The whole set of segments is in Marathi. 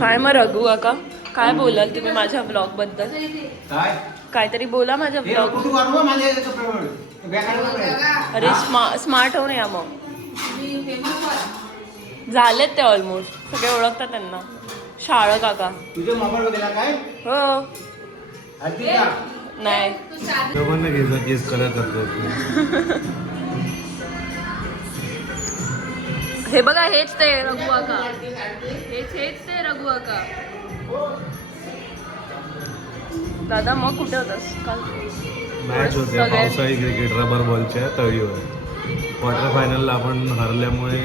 काय मग रघु काका? काय बोलाल तुम्ही माझ्या ब्लॉगबद्दल? काय? काहीतरी बोला माझ्या ब्लॉग अरे स्मा स्मार्ट होऊन या मग. झालेत ते ऑलमोस्ट सगळे ओळखतात त्यांना. शाळ काका. काय? हो. नाही. कलर करतो. हे बघा हेच ते रघु काका हेच हेच ते रघु काका दादा मग कुठे होतास? काल मॅच होते सगळे- पावसाळी क्रिकेट रबर बॉलच्या तळीवर. क्वार्टर फायनलला आपण हरल्यामुळे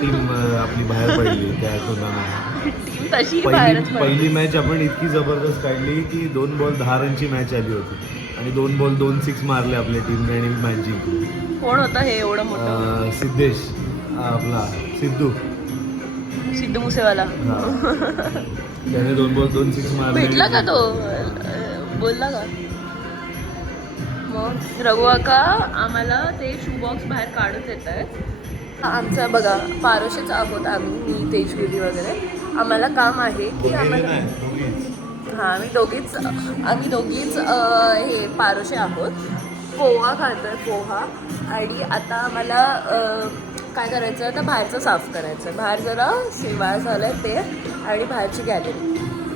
टीम आपली बाहेर पडली त्या टुर्नामेंट तशी पहिली मॅच आपण इतकी जबरदस्त काढली की दोन बॉल दहा रनची मॅच आली होती. आणि दोन बॉल दोन सिक्स मारले आपल्या टीमने आणि मॅच जिंकली. कोण होतं हे एवढं मोठं? सिद्धेश. आपला सिद्धू. सिद्धू मुसेवाला. त्याने दोन बॉल दोन सिक्स मारले. भेटला का तो? बोलला का? मग रघु काका आम्हाला ते शू बॉक्स बाहेर काढत येत आहेत. आमचा बघा पारोशेच आहोत आम्ही मी तेजगिरी वगैरे. आम्हाला काम आहे की आम्हाला. हां आम्ही दोघीच आम्ही दोघीच हे पारोशे आहोत. पोहा खातोय पोहा. आणि आता आम्हाला काय करायचं? आता बाहेरचं साफ करायचं. बाहेर जरा सेवाळ झालं आहे ते आणि बाहेरची गॅलरी.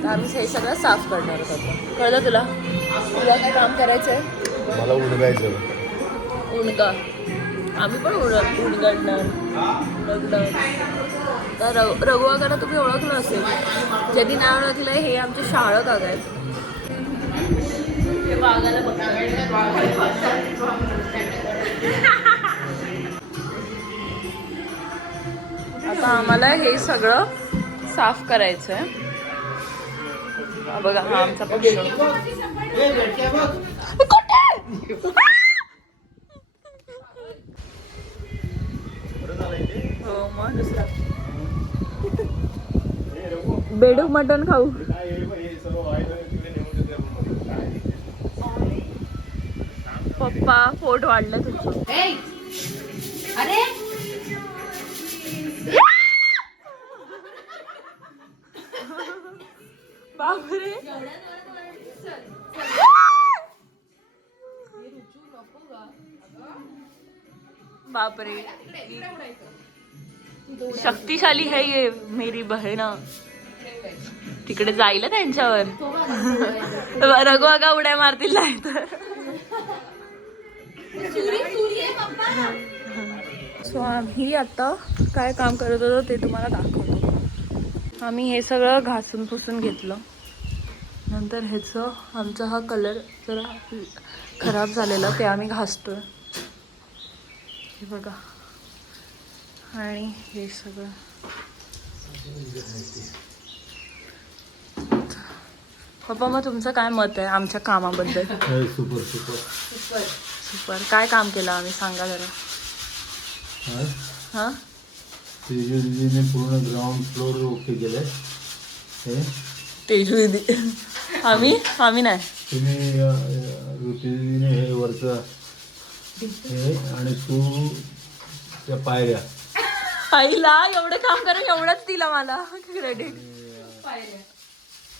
तर आम्ही हे सगळं साफ करणार होतो कळलं तुला? तुला काय काम करायचं आहे मला उडवायचं उणगा आम्ही पण उड उडगडणार. उडगणार. तर रघु रघुवाकांना तुम्ही ओळखलं असेल. ज्यांनी नाव ओळखलं हे आमचे शाळा काका आहेत हे वाघाला आता आम्हाला हे सगळं साफ करायचं आहे बघा हा आमचा पक्ष हो मग बेडूक मटण खाऊ. पप्पा पोट वाढलं तुझं. अरे! बापरे. शक्तिशाली है ये मेरी बहीण तिकडे जाईल त्यांच्यावर. रघु अगा उड्या मारतील नाही तर सो आम्ही आता काय काम करत होतो ते तुम्हाला दाखवतो. आम्ही हे सगळं घासून पुसून घेतलं. नंतर ह्याचं आमचा हा कलर जरा खराब झालेला ते आम्ही घासतोय. हे बघा. आणि हे सगळं. पप्पा मग तुमचं काय मत आहे आमच्या कामाबद्दल? सुपर सुपर सुपर काय काम केलं आम्ही? सांगा जरा. हां? तेजस्वीने पूर्ण ग्राउंड फ्लोर ओके केलंय. हे? तेजू दिदी आम्ही? आम्ही नाही. तुम्ही हे वरचं हे आणि तू त्या पायऱ्या. आईला एवढं काम करून एवढंच दिलं मला. क्रेडिट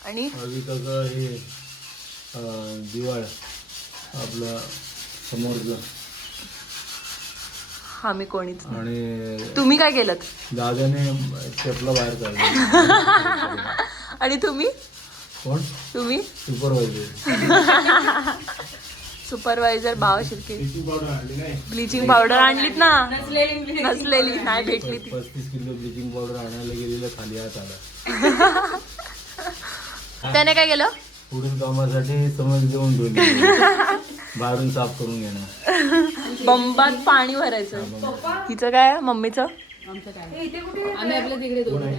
आणि अविकाचा हे दिवाळ आपलं समोरचं. आम्ही कोणीच नाही. आणि तुम्ही काय केलं दादाने स्टेपला बाहेर काढलं. आणि तुम्ही? कोण? तुम्ही? सुपरवायझर. सुपरवायझर भाव शिर्के. ब्लिचिंग पावडर आणलीत ना. नसलेली नाही भेटली ती. पस्तीस किलो ब्लिचिंग पावडर आणायला गेलेलं खाली हात आला. त्याने काय केलं? पुढील कामासाठी समज देऊन ठेवली. बाहेरून साफ करून घेणार. बंबात पाणी भरायचं. हिचं काय आहे? मम्मीचं? आमचं काय? आम्ही आपल्या तिकडे दोघं.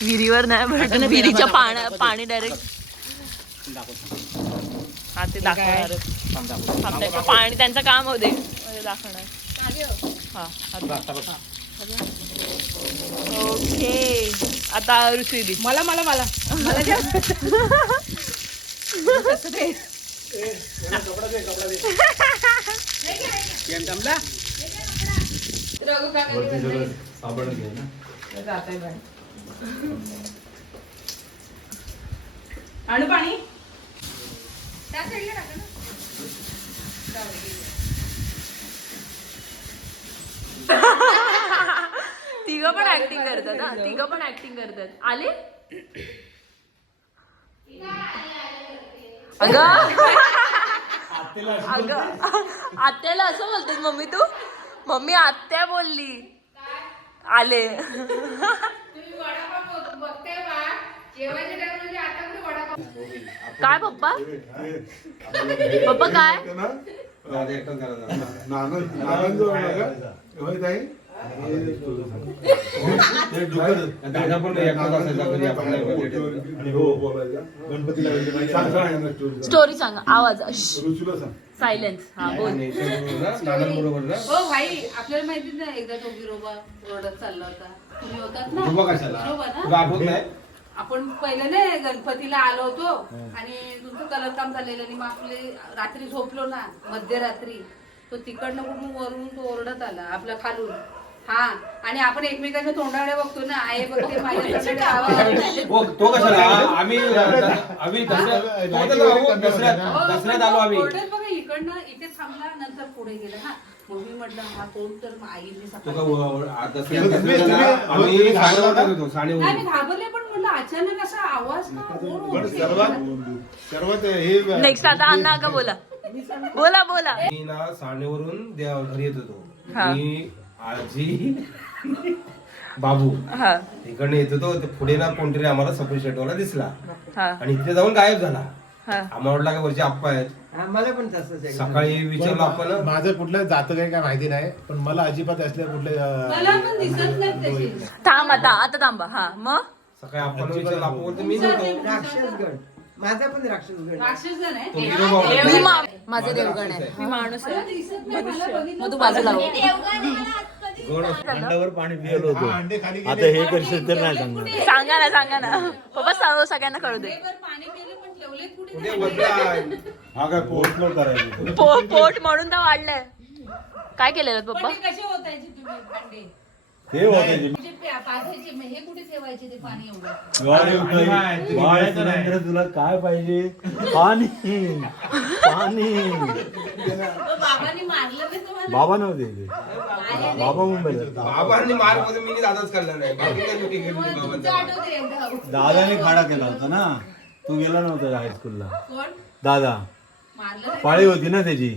विहिरीवर नाही भरत विहिरीच्या पाण्या पाणी डायरेक्ट हा ते दाखवणार पाणी त्यांचं काम होते दाखवणार. हा हा. ओके. आता ऋषी दी मला मला मला. साबण घे ना. आणू पाणी? त्या साईडला टाका ना. तिघं पण ऍक्टिंग करतात हा. तिघं पण ऍक्टिंग करतात. आले? अगं. अगं. आत्याला असं बोलतेस मम्मी तू? मम्मी आत्या बोलली. आले. वडापाव बघ- बघताय बा. जेवायच्या टायमामध्ये आता कुठे वडापाव काय पप्पा? पप्पा काय. स्टोरी सांग आवाज. ऋषीला सांग. सायलेन्स हा बोल. आणि ते ना, नानांबरोबर ना? हो भाई आपल्याला माहितीच नाही एकदा तो गिरोबा ओरडत चालला होता. तुम्ही होतात ना? कशाला? ना? तुला आठवत नाही? आपण पहिलं नाही गणपतीला आलो होतो आणि तुमचं कलर काम झालेलं आणि मग आपले रात्री झोपलो ना मध्यरात्री. तो तिकडनं कुठून वरून तो ओरडत आला आपला खालून. हा आणि आपण एकमेकांच्या तोंडाकडे बघतो ना आई बघते माझ्या तो कशाला आम्ही आम्ही दसऱ्यात आलो आम्ही. बघा इकडनं इथे थांबला नंतर पुढे गेला. हा. मग मी म्हटलं हा कोण तर आईने आम्ही घाबरला पण म्हटलं अचानक असा आवाज का कोण पण ओरडते? सर्वात सर्वात हे नेक्स्ट आता का बोला. बोला बोला. मी ना साणेवरून घरी येत होतो. हा. मी आजी. बाबू. हा. इकडनं येत होतो ते पुढे ना कोणतरी आम्हाला सफेद शर्टवाला दिसला. हा. आणि इथे जाऊन गायब झाला. हा. आम्हाला वाटलं का वरचे आप्पा आहेत. मला पण तसंच आहे. सकाळी विचारलं आपण माझं कुठलं जातं काही काय माहिती नाही पण मला अजिबात असल्या कुठले मला पण दिसत नाही तशी. थांब आता आता थांबा. हा मग? सकाळी आपण विचारलं आपण बोलतो मी नव्हतो. माझा पण राक्षसगण आहे. राक्षसगण आहे? तो गिरोबा होता. मी मा- माझं देवगण आहे. मी माणूस मला आहे दिसत नाही मला बघितलं मग तू बाजूला हो. पाणी पियलो आता हे करशील तर नाही सांगणार. सांगा ना सांगा ना. पप्पा सांग सगळ्यांना कळू दे? हा काय करायचं? पो- पोट म्हणून तर वाढलंय. काय केलेलं पप्पा? कसे होतायचे तुम्ही भांडे ते होते म्हणजे प्या- पाजायचे मग हे कुठे ठेवायचे ते पाणी एवढं? तुला काय पाहिजे? पाणी. पाणी. मग बाबांनी मारलं नाही तुम्हाला. बाबा नव्हते ते. बाबा. मुंबईला. बाबांनी मारमध्ये मी दादाच करला नाही. बाकी नाही मी केली तुम्हाला तुमचं बाबांचा. आठवते एकदा. दादाने खाडा केला होता ना? तू गेला नव्हता हायस्कूलला कोण? दादा. मारलं नाही? पाळी होती ना त्याची?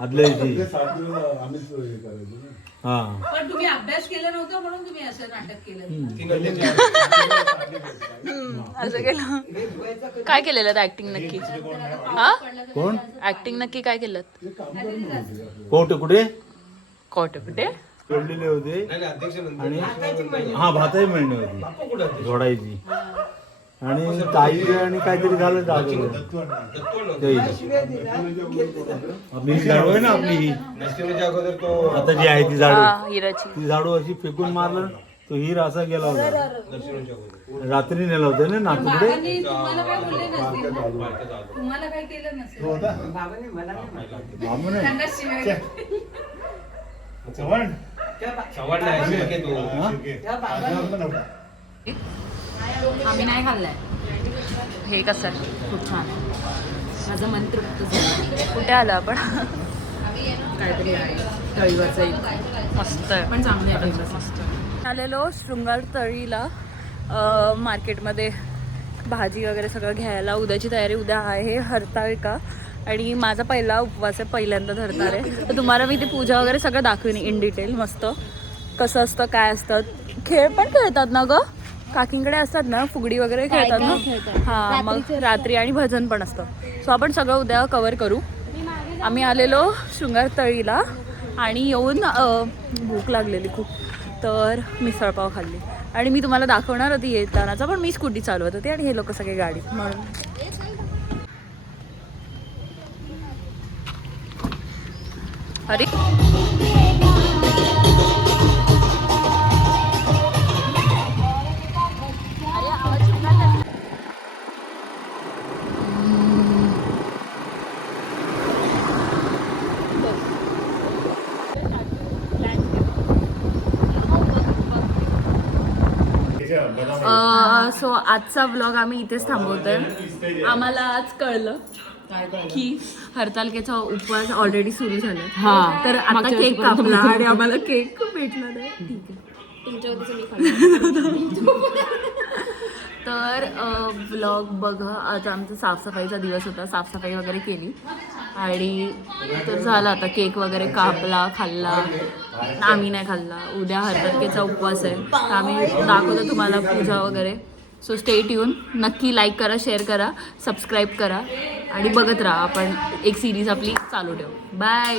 आदल्या दिवशी. हे करायचो ना. हा. पण तुम्ही अभ्यास केला नव्हता म्हणून तुम्ही असं नाटक केलं. असं केलं. काय केलेलं ऍक्टिंग नक्की? हा? कोण? ऍक्टिंग नक्की काय केलं? कोट कुठे? कोट कुठे? पडलेले होते. आणि हा भाताई मिळणी होती? जोडायची आणि ताई आणि काहीतरी झालं आपली ही झाडू आहे ना आपली ही. आता जी आहे ती झाडू. हिराची. ती झाडू अशी फेकून मारलं तो हिर असा गेला होता. रात्री नेलं होतं ना नातूकडे? बाबांनी तुम्हाला काय बोलले नसतील? ना? तुम्हाला काय केलं नसेल? बाबाने. मला नाही मारलं. बाबू नाही त्यांना शिवाय चव्हाण हा? आम्ही नाही खाल्लाय. हे कसं? खूप छान माझं मन तृप्त झालं. कुठे आलं आपण? काहीतरी आहे. तळीवरचं एक. मस्त आहे. पण चांगले आहे. आलेलो शृंगार तळीला. मार्केटमध्ये भाजी वगैरे सगळं घ्यायला. उद्याची तयारी उद्या आहे हरताळका आणि माझा पहिला उपवास आहे पहिल्यांदा धरणार आहे. तर तुम्हाला मी ती पूजा वगैरे सगळं दाखवीन इन डिटेल. मस्त. कसं असतं काय असतं. खेळ पण खेळतात ना ग? काकींकडे असतात ना फुगडी वगैरे खेळतात ना? हा मग रात्री आणि भजन पण असतं. सो आपण सगळं उद्या कवर करू. आम्ही आलेलो शृंगार तळीला आणि येऊन भूक लागलेली खूप. तर मिसळपाव खाल्ली. आणि मी तुम्हाला दाखवणार होती येतानाचा पण मी स्कूटी चालवत होती आणि हे लोक सगळे गाडीत म्हणून. अरे. सो आजचा ब्लॉग आम्ही इथेच थांबवतोय. आम्हाला आज कळलं की हरतालकेचा उपवास ऑलरेडी सुरू झाला. हा. तर आता केक कापला आणि आम्हाला केक भेटला नाही ठीक आहे. तर ब्लॉग बघा. आज आमचा साफसफाईचा दिवस होता. साफसफाई वगैरे केली. आणि तर झालं आता केक वगैरे कापला खाल्ला. आम्ही नाही खाल्ला. उद्या हरतालकेचा उपवास आहे. तर आम्ही दाखवतो तुम्हाला पूजा वगैरे. सो स्टेट येऊन नक्की लाईक करा शेअर करा सबस्क्राईब करा. आणि बघत राहा. आपण एक सिरीज आपली चालू ठेवू. बाय